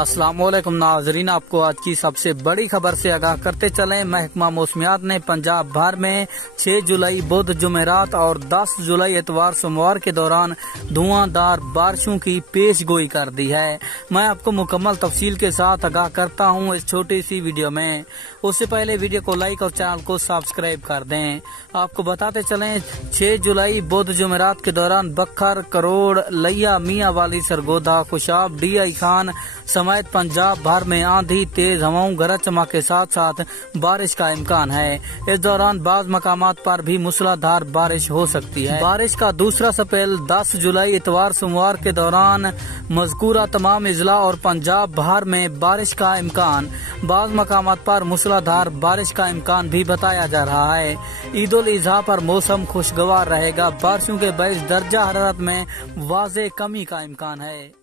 अस्सलाम वालेकुम नाजरीन, आपको आज की सबसे बड़ी खबर से आगाह करते चलें। महकमा मौसमियात ने पंजाब भर में 6 जुलाई बुध जुमेरात और 10 जुलाई इतवार सोमवार के दौरान धुआंधार बारिशों की पेश गोई कर दी है। मैं आपको मुकम्मल तफसील के साथ आगाह करता हूं इस छोटी सी वीडियो में। उससे पहले वीडियो को लाइक और चैनल को सब्सक्राइब कर दें। आपको बताते चलें 6 जुलाई बुध जुमेरात के दौरान बखर, करोड़, लिया, मियाँ वाली, सरगोदा, खुशाब, DI खान समेत पंजाब भर में आंधी, तेज हवाओं, गरज चमक के साथ साथ बारिश का इम्कान है। इस दौरान बाज मकामात पर भी मूसलाधार बारिश हो सकती है। बारिश का दूसरा स्पेल 10 जुलाई इतवार सोमवार के दौरान मज़कूरा तमाम इजला और पंजाब भर में बारिश का इम्कान, बाज मकामात पर मूसलाधार बारिश का इम्कान भी बताया जा रहा है। ईद उल अज़हा पर मौसम खुशगवार रहेगा। बारिशों के बायस दर्जा हरारत में वाज़े कमी का इम्कान है।